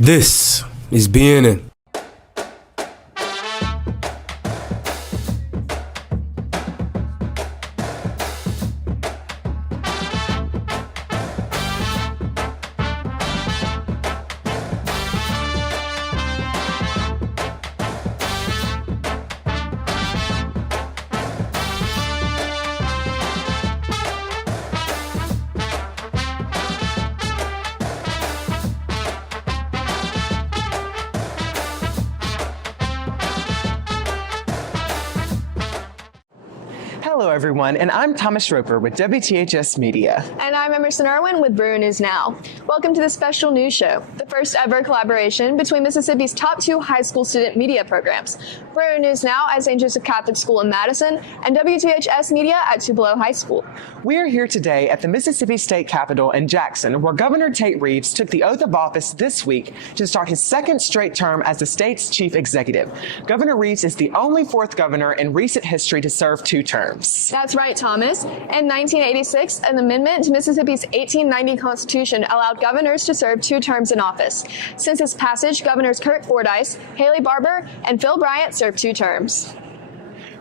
This is BNN. Hello everyone, and I'm Thomas Roper with WTHS Media. And I'm Emerson Irwin with Bruin News Now. Welcome to the special news show, the first ever collaboration between Mississippi's top two high school student media programs, Bruin News Now at St. Joseph Catholic School in Madison and WTHS Media at Tupelo High School. We are here today at the Mississippi State Capitol in Jackson, where Governor Tate Reeves took the oath of office this week to start his second straight term as the state's chief executive. Governor Reeves is the only fourth governor in recent history to serve two terms. That's right, Thomas. In 1986, an amendment to Mississippi's 1890 Constitution allowed governors to serve two terms in office. Since its passage, Governors Kurt Fordyce, Haley Barbour, and Phil Bryant served two terms.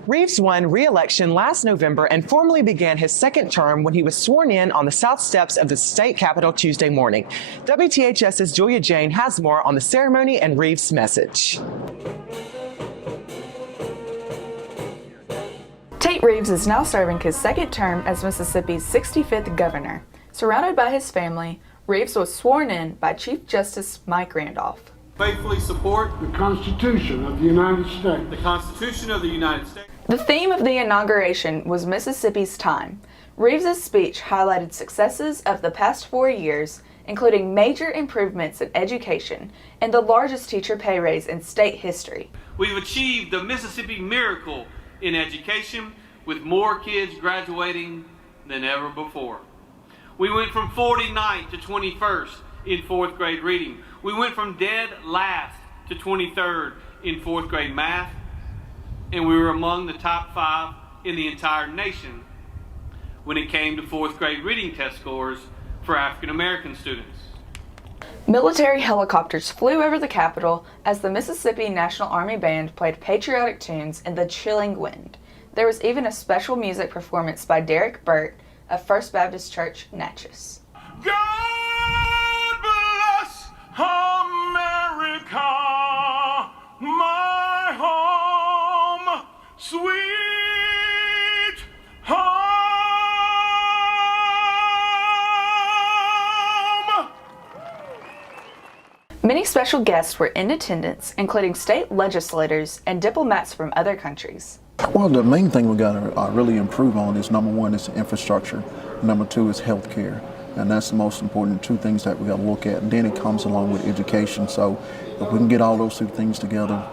Reeves won re-election last November and formally began his second term when he was sworn in on the south steps of the state capitol Tuesday morning. WTHS's Julia Jane has more on the ceremony and Reeves' message. Tate Reeves is now serving his second term as Mississippi's 65th governor. Surrounded by his family, Reeves was sworn in by Chief Justice Mike Randolph. Faithfully support the Constitution of the United States. the Constitution of the United States. The theme of the inauguration was Mississippi's time. Reeves' speech highlighted successes of the past 4 years, including major improvements in education and the largest teacher pay raise in state history. We've achieved the Mississippi miracle in education, with more kids graduating than ever before. We went from 49th to 21st in fourth grade reading. We went from dead last to 23rd in fourth grade math, and we were among the top 5 in the entire nation when it came to fourth grade reading test scores for African American students. Military helicopters flew over the Capitol as the Mississippi National Army Band played patriotic tunes in the chilling wind. There was even a special music performance by Derek Burt of First Baptist Church, Natchez. God bless America, my home, sweet home. Many special guests were in attendance, including state legislators and diplomats from other countries. Well, the main thing we got to really improve on is, number one, is infrastructure. Number two is health care. And that's the most important two things that we got to look at. And then it comes along with education. So if we can get all those two things together,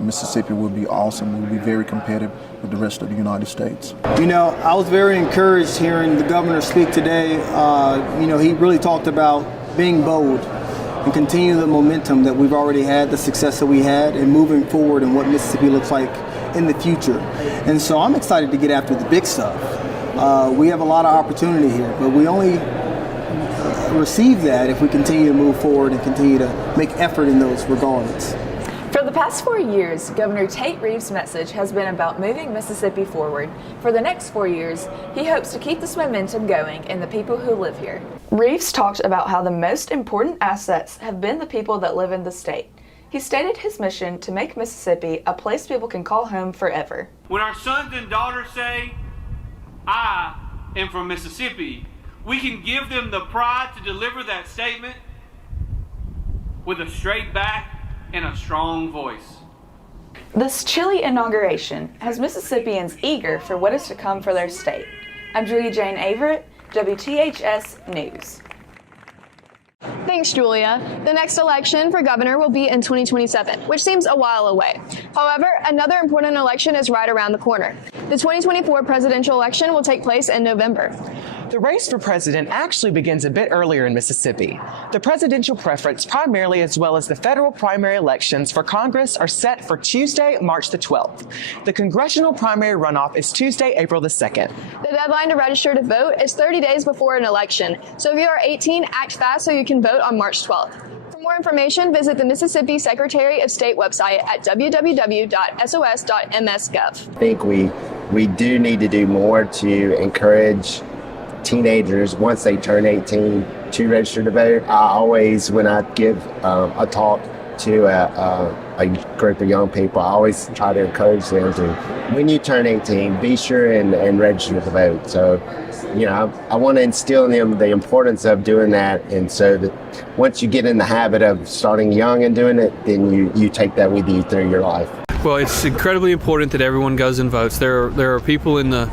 Mississippi will be awesome. We'll be very competitive with the rest of the United States. You know, I was very encouraged hearing the governor speak today. He really talked about being bold and continue the momentum that we've already had, the success that we had, and moving forward and what Mississippi looks like in the future. And so I'm excited to get after the big stuff. We have a lot of opportunity here, but we only receive that if we continue to move forward and continue to make effort in those regards. For the past 4 years, Governor Tate Reeves' message has been about moving Mississippi forward. For the next 4 years, he hopes to keep this momentum going and the people who live here. Reeves talked about how the most important assets have been the people that live in the state. He stated his mission to make Mississippi a place people can call home forever. When our sons and daughters say, "I am from Mississippi," we can give them the pride to deliver that statement with a straight back and a strong voice. This chilly inauguration has Mississippians eager for what is to come for their state. I'm Julia Jane Averett, WTHS News. Thanks, Julia. The next election for governor will be in 2027, which seems a while away. However, another important election is right around the corner. The 2024 presidential election will take place in November. The race for president actually begins a bit earlier in Mississippi. The presidential preference primary as well as the federal primary elections for Congress are set for Tuesday, March the 12th. The congressional primary runoff is Tuesday, April the 2nd. The deadline to register to vote is 30 days before an election. So if you are 18, act fast so you can vote on March 12th. From more information, visit the Mississippi Secretary of State website at www.sos.ms.gov. I think we do need to do more to encourage teenagers once they turn 18 to register to vote. I always, when I give a talk to a group of young people, I always try to encourage them to, when you turn 18, be sure and register to vote. So, you know, I want to instill in them the importance of doing that, and so that once you get in the habit of starting young and doing it, then you take that with you through your life. Well, it's incredibly important that everyone goes and votes. There are people in the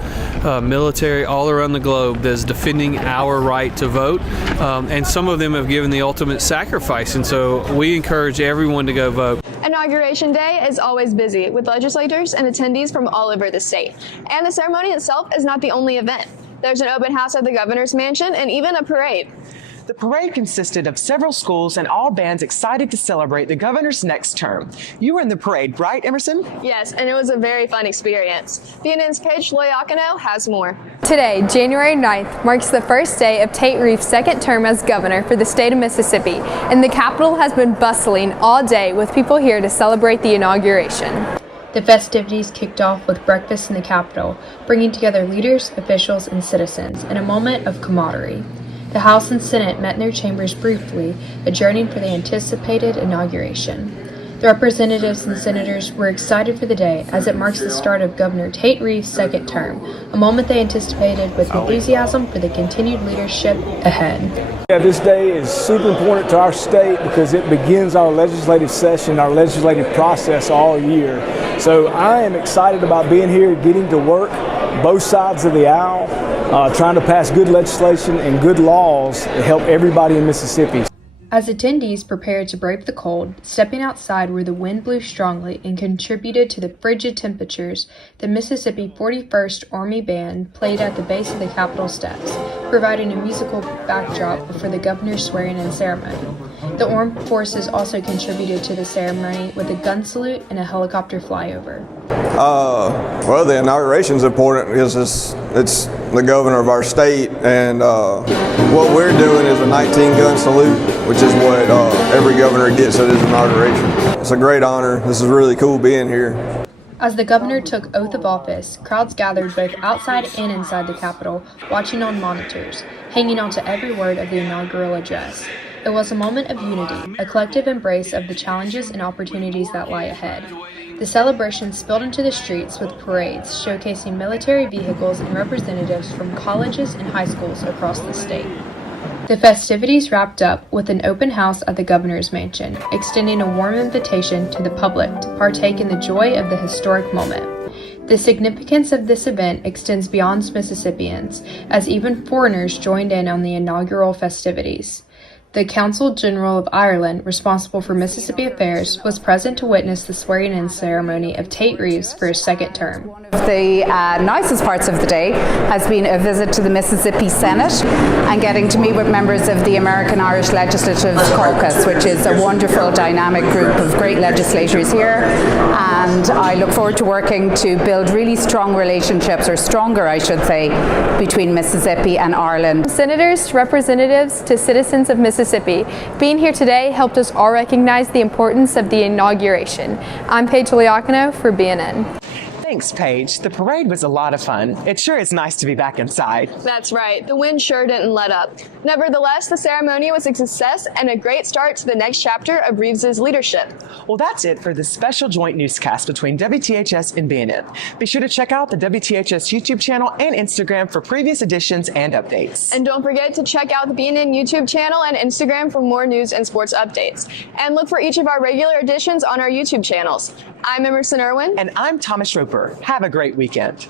military all around the globe that's defending our right to vote, and some of them have given the ultimate sacrifice, and so we encourage everyone to go vote. Inauguration Day is always busy with legislators and attendees from all over the state. And the ceremony itself is not the only event. There's an open house at the governor's mansion and even a parade. The parade consisted of several schools and all bands excited to celebrate the governor's next term. You were in the parade, right, Emerson? Yes, and it was a very fun experience. BNN's Paige Loyakano has more. Today, January 9th, marks the first day of Tate Reeves' second term as governor for the state of Mississippi, and the Capitol has been bustling all day with people here to celebrate the inauguration. The festivities kicked off with breakfast in the Capitol, bringing together leaders, officials, and citizens in a moment of camaraderie. The House and Senate met in their chambers briefly, adjourning for the anticipated inauguration. The representatives and senators were excited for the day as it marks the start of Governor Tate Reeves' second term, a moment they anticipated with enthusiasm for the continued leadership ahead. Yeah, this day is super important to our state because it begins our legislative session, our legislative process all year. So I am excited about being here, getting to work both sides of the aisle, trying to pass good legislation and good laws that help everybody in Mississippi. As attendees prepared to brave the cold, stepping outside where the wind blew strongly and contributed to the frigid temperatures, the Mississippi 41st Army Band played at the base of the Capitol steps, providing a musical backdrop for the governor's swearing-in ceremony. The Armed Forces also contributed to the ceremony with a gun salute and a helicopter flyover. Well, the inauguration is important because it's the governor of our state, and what we're doing is a 19-gun salute, which is what every governor gets at his inauguration. It's a great honor. This is really cool being here. As the governor took oath of office, crowds gathered both outside and inside the Capitol, watching on monitors, hanging on to every word of the inaugural address. It was a moment of unity, a collective embrace of the challenges and opportunities that lie ahead. The celebration spilled into the streets with parades showcasing military vehicles and representatives from colleges and high schools across the state. The festivities wrapped up with an open house at the governor's mansion, extending a warm invitation to the public to partake in the joy of the historic moment. The significance of this event extends beyond Mississippians, as even foreigners joined in on the inaugural festivities. The Consul General of Ireland, responsible for Mississippi affairs, was present to witness the swearing-in ceremony of Tate Reeves for his second term. The nicest parts of the day has been a visit to the Mississippi Senate and getting to meet with members of the American Irish Legislative Caucus, which is a wonderful, dynamic group of great legislators here. And I look forward to working to build really strong relationships, or stronger, I should say, between Mississippi and Ireland. Senators, representatives, to citizens of Mississippi, being here today helped us all recognize the importance of the inauguration. I'm Paige Liacano for BNN. Thanks, Paige. The parade was a lot of fun. It sure is nice to be back inside. That's right. The wind sure didn't let up. Nevertheless, the ceremony was a success and a great start to the next chapter of Reeves' leadership. Well, that's it for this special joint newscast between WTHS and BNN. Be sure to check out the WTHS YouTube channel and Instagram for previous editions and updates. And don't forget to check out the BNN YouTube channel and Instagram for more news and sports updates. And look for each of our regular editions on our YouTube channels. I'm Emerson Irwin. And I'm Thomas Roper. Have a great weekend.